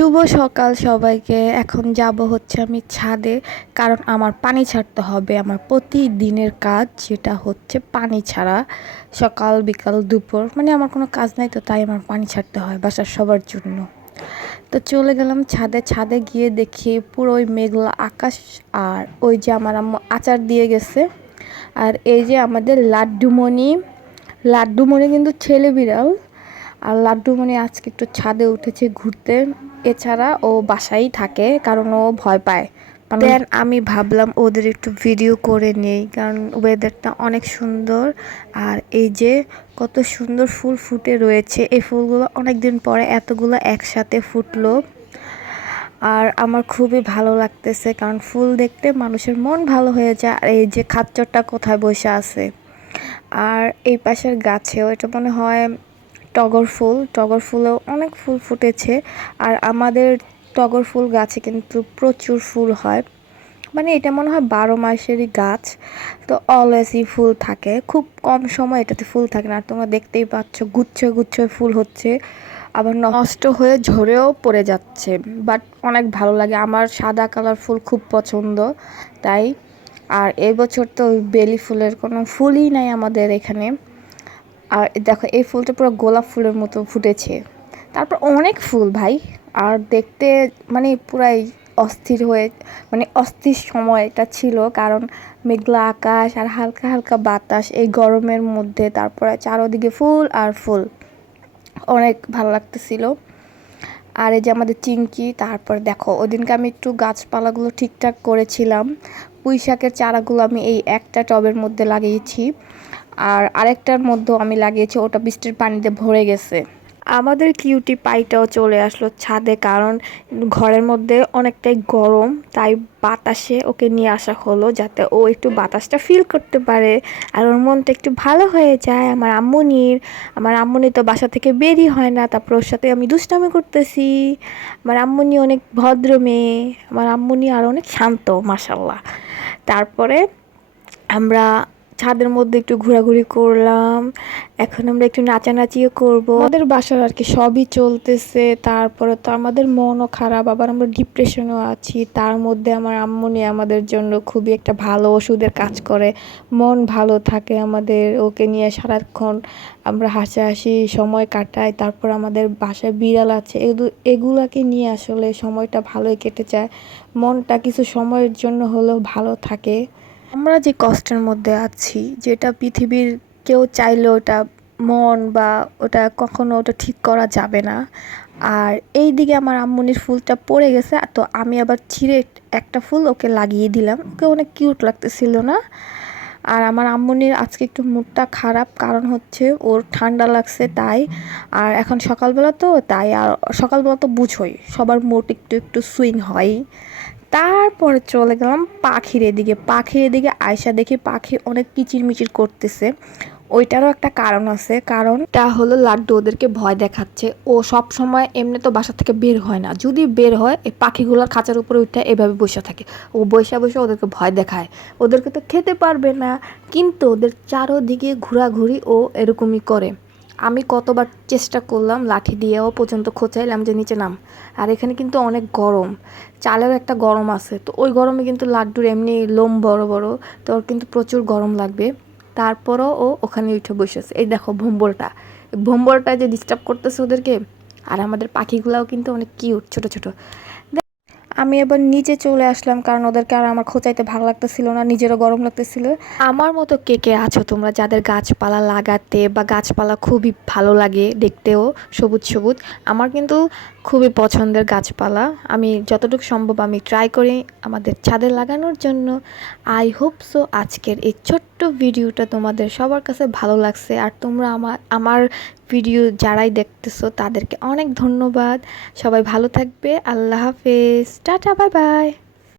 শুভ সকাল সবাইকে। এখন যাব হচ্ছে আমি ছাদে, কারণ আমার পানি ছাড়তে হবে। আমার প্রতিদিনের কাজ যেটা হচ্ছে পানি ছাড়া। সকাল, বিকাল, দুপুর মানে আমার কোনো কাজ নাই তো, তাই আমার পানি ছাড়তে হয় বাসার সবার জন্য। তো চলে গেলাম ছাদে। ছাদে গিয়ে দেখি পুরো ওই মেঘলা আকাশ আর ওই যে আমার আম্মু আচার দিয়ে গেছে। আর এই যে আমাদের লাড্ডুমণি। লাড্ডুমণি কিন্তু ছেলে বিড়াল। আর লাড্ডু মানে আজকে একটু ছাদে উঠেছে ঘুরতে। এছাড়া ও বাসায় থাকে কারণ ও ভয় পায়। দেন আমি ভাবলাম ওদের একটু ভিডিও করে নেই কারণ ওয়েদারটা অনেক সুন্দর। আর এই যে কত সুন্দর ফুল ফুটে রয়েছে এই ফুলগুলো অনেক দিন পরে এতগুলো একসাথে ফুটলো। আর আমার খুবই ভালো লাগতেছে কারণ ফুল দেখতে মানুষের মন ভালো হয়ে যায় আর এই যে খাচ্চরটা কোথায় বসে আছে। আর এই পাশের গাছেও এটা মনে হয় টগর ফুল, টগর ফুলেও অনেক ফুল ফুটেছে। আর আমাদের টগর ফুল গাছে কিন্তু প্রচুর ফুল হয়। মানে এটা মনে হয় বারো মাসেরই গাছ। তো অলওয়েজই ফুল থাকে। খুব কম সময় এটাতে ফুল থাকে না। আর তোমরা দেখতেই পাচ্ছ গুচ্ছ গুচ্ছ ফুল হচ্ছে। আবার নষ্ট হয়ে ঝরেও পড়ে যাচ্ছে। বাট অনেক ভালো লাগে। আমার সাদা কালার ফুল খুব পছন্দ। তাই। আর এবছর তো বেলি ফুলের কোনো ফুলই নাই আমাদের এখানে। আর দেখো, এই ফুলটা পুরো গোলাপ ফুলের মতো ফুটেছে। তারপর অনেক ফুল ভাই, আর দেখতে মানে পুরাই অস্থির হয়ে মানে অস্থির সময়টা ছিল, কারণ মেঘলা আকাশ আর হালকা হালকা বাতাস এই গরমের মধ্যে, তারপরে চারোদিকে ফুল আর ফুল। অনেক ভালো লাগতেছিল। আর এই যে আমাদের চিংকি, তারপর দেখো, ওদিনকে আমি একটু গাছপালাগুলো ঠিকঠাক করেছিলাম। পুঁই শাকের চারাগুলো আমি এই একটা টবের মধ্যে লাগিয়েছি। আর আরেকটার মধ্যেও আমি লাগিয়েছি, ওটা বৃষ্টির পানিতে ভরে গেছে। আমাদের কিউটি পাইটাও চলে আসলো ছাদে, কারণ ঘরের মধ্যে অনেকটাই গরম, তাই বাতাসে ওকে নিয়ে আসা হলো যাতে ও একটু বাতাসটা ফিল করতে পারে। আর ওর মনটা একটু ভালো হয়ে যায়, আমার আম্মুনির, আমার আম্মুনি তো বাসা থেকে বেরই হয় না, তারপর ওর সাথে আমি দুষ্টামি করতেছি। আমার আম্মুনি অনেক ভদ্র মেয়ে, আমার আম্মুনি আর অনেক শান্ত মাসাল্লাহ তারপরে আমরা ছাদের মধ্যে একটু ঘোরাঘুরি করলাম। এখন আমরা একটু নাচানাচিও করব। আমাদের বাসার আর কি সবই চলতেছে। তারপরে তো আমাদের মনও খারাপ, আবার আমরা ডিপ্রেশনও আছি। তার মধ্যে আমার আম্মুনি আমাদের জন্য খুবই একটা ভালো ওষুধের কাজ করে। মন ভালো থাকে আমাদের, ওকে নিয়ে সারাক্ষণ আমরা হাসাহাসি, সময় কাটাই। তারপর আমাদের বাসায় বিড়াল আছে। এগুলাকে নিয়ে আসলে সময়টা ভালোই কেটে যায়। মনটা কিছু সময়ের জন্য হলেও ভালো থাকে। আমরা যে কষ্টের মধ্যে আছি, যেটা পৃথিবীর কেউ চাইলে ওটা মন বা ওটা কখনো ওটা ঠিক করা যাবে না। আর এই দিকে আমার আম্মুনির ফুলটা পড়ে গেছে, তো আমি আবার ছিঁড়ে একটা ফুল ওকে লাগিয়ে দিলাম। ওকে অনেক কিউট লাগতেছিল না। আর আমার আম্মুনির আজকে একটু মুডটা খারাপ, কারণ হচ্ছে ওর ঠান্ডা লাগছে তাই। আর এখন সকালবেলা তো, তাই আর সকালবেলা তো বুঝোই, সবার মুড একটু একটু সুইং হয়। তারপরে চলে গেলাম পাখির এদিকে। পাখির এদিকে আয়সা দেখি পাখি অনেক কিচির মিচির করতেছে। ওইটারও একটা কারণ আছে। কারণ তা হলো লাড্ডু ওদেরকে ভয় দেখাচ্ছে। ও সব সময় এমনি তো বাসা থেকে বের হয় না। যদি বের হয়, এই পাখিগুলোর খাঁচার উপরে উঠে এভাবে বসে থাকে। ও বসে বসে ওদেরকে ভয় দেখায়। ওদেরকে তো খেতে পারবে না। কিন্তু ওদের চারোদিকে ঘোরাঘুরি ও এরকমই করে। আমি কতবার চেষ্টা করলাম, লাঠি দিয়েও পর্যন্ত খোঁচাইলাম যে নিচে নাম। আর এখানে কিন্তু অনেক গরম। চালের একটা গরম আছে। তো ওই গরমে কিন্তু লাড্ডুর এমনি লোম বড় বড়, তো ওর কিন্তু প্রচুর গরম লাগবে। তারপরও ও ওখানে উঠে বসেছে এই দেখো ভম্বলটা। ভম্বলটা যে ডিস্টার্ব করতেছে ওদেরকে, আর আমাদের পাখিগুলাও কিন্তু অনেক কিউট ছোট ছোট। আমি এবার নিচে চলে আসলাম কারণ ওদেরকে আর আমার খোঁচাইতে ভালো লাগতেছিল না, নিজেরও গরম লাগতেছিল। আমার মতো কে কে আছো তোমরা যাদের গাছপালা লাগাতে বা গাছপালা খুবই ভালো লাগে দেখতেও সবুজ সবুজ, আমার কিন্তু খুবই পছন্দের গাছপালা। আমি যতটুকু সম্ভব আমি ট্রাই করি আমাদের ছাদে লাগানোর জন্য। আই হোপ সো আজকের এই ছোট্ট ভিডিওটা তোমাদের সবার কাছে ভালো লাগছে। আর তোমরা আমার আমার ভিডিও যারাই দেখতেছো তাদেরকে অনেক ধন্যবাদ। সবাই ভালো থাকবে। আল্লাহ হাফেজ। Tata bye bye